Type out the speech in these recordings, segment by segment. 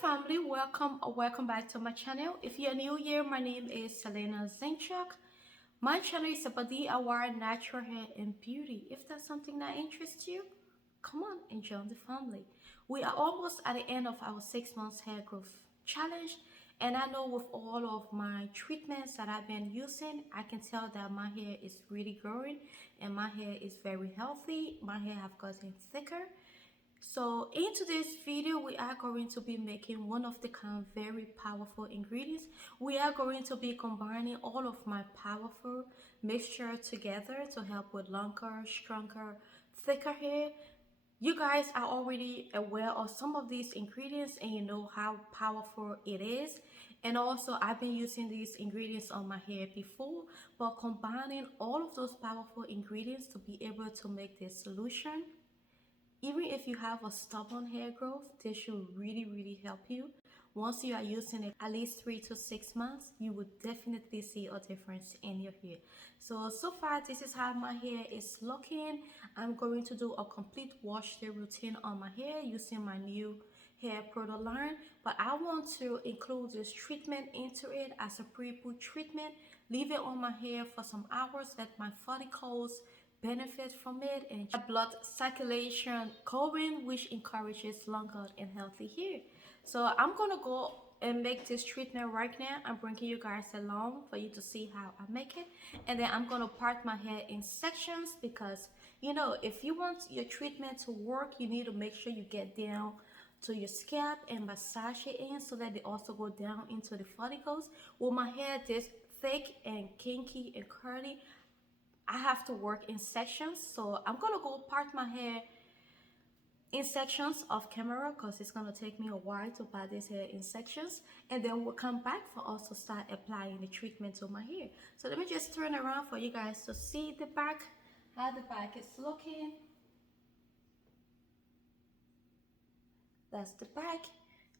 family, welcome or welcome back to my channel. If you're new here, my name is Selina Zinchuk. My channel is about DIY natural hair and beauty. If that's something that interests you, come on and join the family. We are almost at the end of our 6 months hair growth challenge, and I know with all of my treatments that I've been using, I can tell that my hair is really growing and my hair is very healthy. My hair have gotten thicker. So in today's video, we are going to be making one of the kind of very powerful ingredients. We are going to be combining all of my powerful mixture together to help with longer, stronger, thicker hair. You guys are already aware of some of these ingredients and you know how powerful it is. And also I've been using these ingredients on my hair before, but combining all of those powerful ingredients to be able to make this solution, even if you have a stubborn hair growth, this should really help you. Once you are using it at least 3 to 6 months, you would definitely see a difference in your hair. So far this is how my hair is looking. I'm going to do a complete wash day routine on my hair using my new hair product line, but I want to include this treatment into it as a pre-poo treatment. Leave it on my hair for some hours, let my follicles benefit from it and blood circulation going, which encourages longer and healthy hair. So I'm gonna go and make this treatment right now. I'm bringing you guys along for you to see how I make it, and then I'm gonna part my hair in sections because you know, if you want your treatment to work, you need to make sure you get down to your scalp and massage it in so that they also go down into the follicles. With my hair this thick and kinky and curly, I have to work in sections. So I'm gonna go part my hair in sections off camera because it's gonna take me a while to part this hair in sections, and then we'll come back for us to start applying the treatment to my hair. So let me just turn around for you guys to see the back, how the back is looking. That's the back,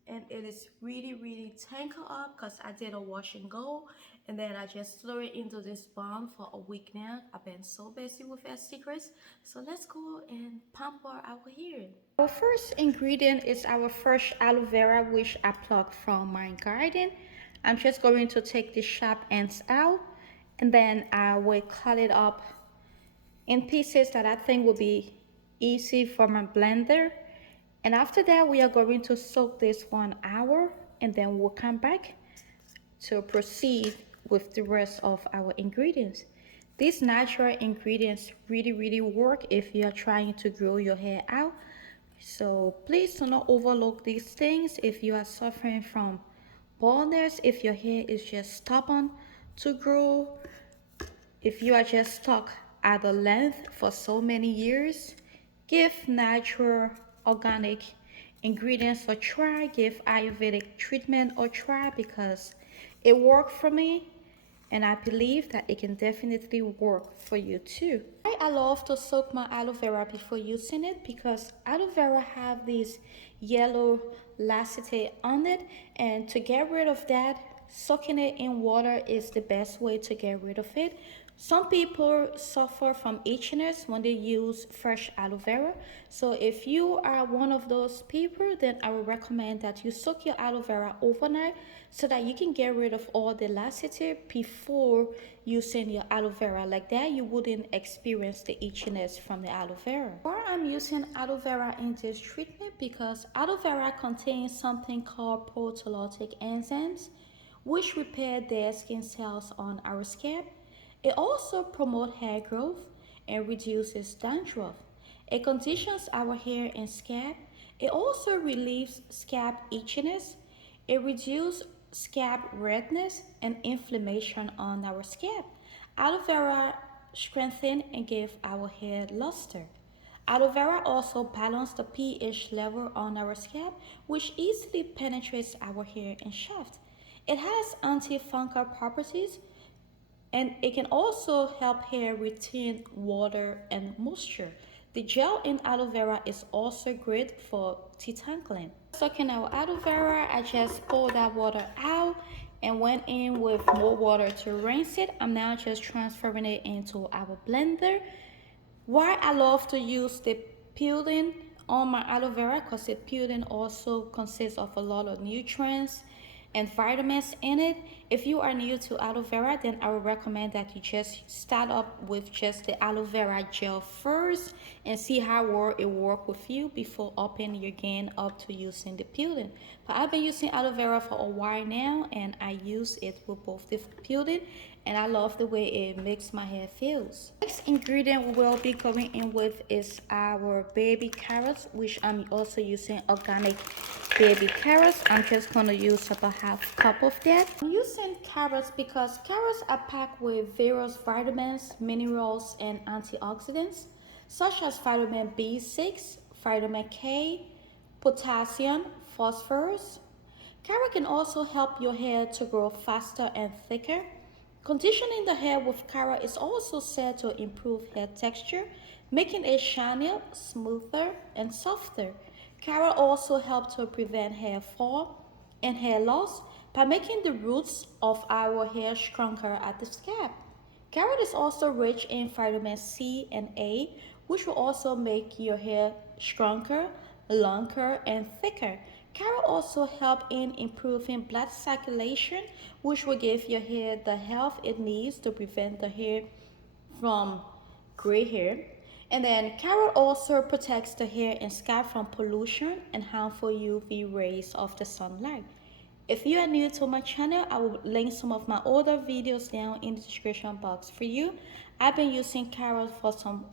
and it is really tangled up because I did a wash and go, and then I just threw it into this bun for a week now. I've been so busy with our secrets, so let's go and pamper our hair. Our first ingredient is our fresh aloe vera, which I plucked from my garden. I'm just going to take the sharp ends out, and then I will cut it up in pieces that I think will be easy for my blender. And after that, we are going to soak this 1 hour, and then we'll come back to proceed with the rest of our ingredients. These natural ingredients really work if you are trying to grow your hair out. So please do not overlook these things if you are suffering from baldness, if your hair is just stubborn to grow, if you are just stuck at a length for so many years. Give natural organic ingredients a try. Give Ayurvedic treatment a try because it worked for me, and I believe that it can definitely work for you too. I love to soak my aloe vera before using it because aloe vera have this yellow lacetate on it, and to get rid of that, soaking it in water is the best way to get rid of it. Some people suffer from itchiness when they use fresh aloe vera. So if you are one of those people, then I would recommend that you soak your aloe vera overnight so that you can get rid of all the lacetate before using your aloe vera. Like that, you wouldn't experience the itchiness from the aloe vera. Or I'm using aloe vera in this treatment because aloe vera contains something called proteolytic enzymes, which repair dead skin cells on our scalp. It also promotes hair growth and reduces dandruff. It conditions our hair and scalp. It also relieves scalp itchiness. It reduces scalp redness and inflammation on our scalp. Aloe vera strengthens and gives our hair luster. Aloe vera also balances the pH level on our scalp, which easily penetrates our hair and shaft. It has antifungal properties, and it can also help hair retain water and moisture. The gel in aloe vera is also great for detangling. Soaking our aloe vera, I just poured that water out and went in with more water to rinse it. I'm now just transferring it into our blender. Why I love to use the peeling on my aloe vera because it pudding also consists of a lot of nutrients and vitamins in it. If you are new to aloe vera, then I would recommend that you just start up with just the aloe vera gel first and see how well it works with you before opening your gain up to using the pudding. But I've been using aloe vera for a while now, and I use it with both the pudding, and I love the way it makes my hair feels. Next ingredient we will be going in with is our baby carrots, which I'm also using organic baby carrots. I'm just gonna use about half cup of that. I'm using carrots because carrots are packed with various vitamins, minerals, and antioxidants, such as vitamin B6, vitamin K, potassium, phosphorus. Carrot can also help your hair to grow faster and thicker. Conditioning the hair with carrot is also said to improve hair texture, making it shinier, smoother, and softer. Carrot also helps to prevent hair fall and hair loss by making the roots of our hair stronger at the scalp. Carrot is also rich in vitamin C and A, which will also make your hair stronger, longer, and thicker. Carrot also help in improving blood circulation, which will give your hair the health it needs to prevent the hair from gray hair. And then carrot also protects the hair and scalp from pollution and harmful UV rays of the sunlight. If you are new to my channel, I will link some of my older videos down in the description box for you. I've been using carrot for some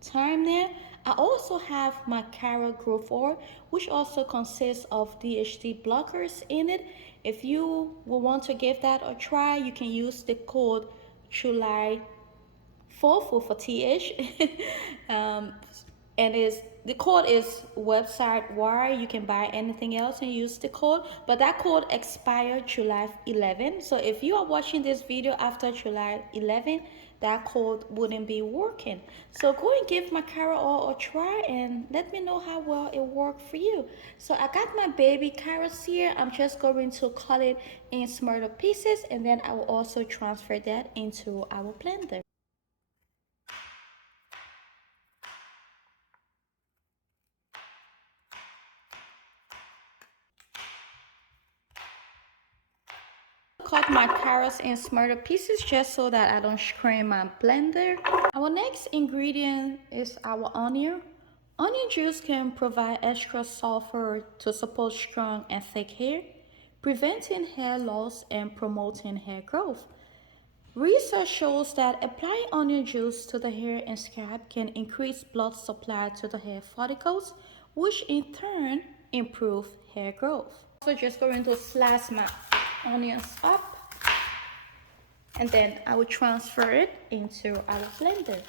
time now. I also have my carrot growth oil, which also consists of DHT blockers in it. If you will want to give that a try, you can use the code July 4 for TH. And is the code is website wire. You can buy anything else and use the code, but that code expired July 11. So if you are watching this video after July 11, that code wouldn't be working. So go and give my carrot oil a try and let me know how well it worked for you. So I got my baby carrots here. I'm just going to cut it in smaller pieces, and then I will also transfer that into our blender. Cut my carrots in smaller pieces just so that I don't strain my blender. Our next ingredient is our onion. Onion juice can provide extra sulfur to support strong and thick hair, preventing hair loss and promoting hair growth. Research shows that applying onion juice to the hair and scalp can increase blood supply to the hair follicles, which in turn improve hair growth. So just going to slice my onions up, and then I will transfer it into our blender.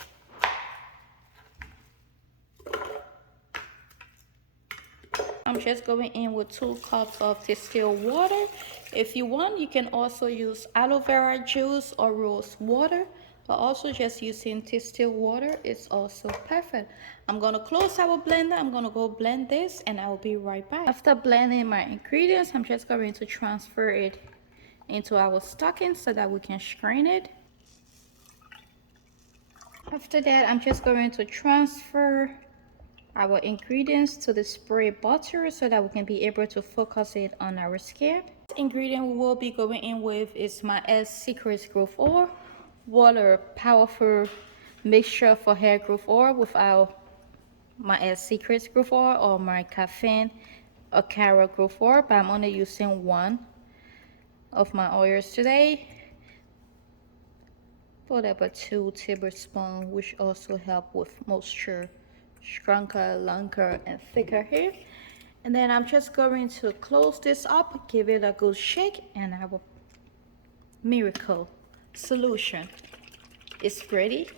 I'm just going in with 2 cups of distilled water. If you want, you can also use aloe vera juice or rose water, but also just using distilled water is also perfect. I'm gonna close our blender. I'm gonna go blend this, and I will be right back. After blending my ingredients, I'm just going to transfer it into our stocking so that we can strain it. After that, I'm just going to transfer our ingredients to the spray bottle so that we can be able to focus it on our scalp. The ingredient we will be going in with is my Secret Growth Oil, water powerful mixture for hair growth oil without my Secret Growth Oil or my caffeine or carrot growth oil, but I'm only using 1 of my oils today. Put about 2 tablespoons, which also help with moisture, stronger, longer, and thicker hair. And then I'm just going to close this up, give it a good shake, and our miracle solution is ready.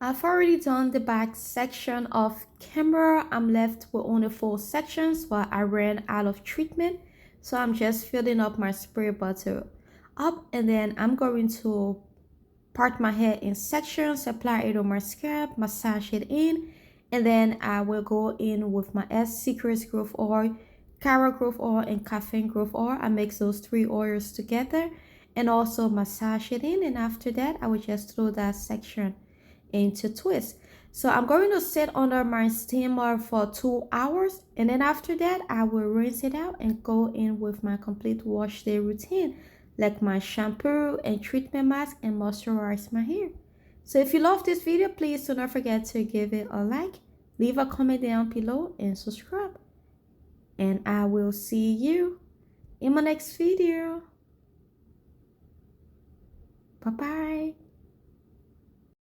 I've already done the back section of camera. I'm left with only 4 sections while I ran out of treatment. So I'm just filling up my spray bottle up, and then I'm going to part my hair in sections, apply it on my scalp, massage it in, and then I will go in with my Secret Growth Oil, carrot growth oil, and caffeine growth oil. I mix those 3 oils together and also massage it in, and after that I will just throw that section into twist. So I'm going to sit under my steamer for 2 hours, and then after that I will rinse it out and go in with my complete wash day routine, like my shampoo and treatment mask and moisturize my hair. So if you love this video, please do not forget to give it a like, leave a comment down below, and subscribe. And I will see you in my next video. Bye bye.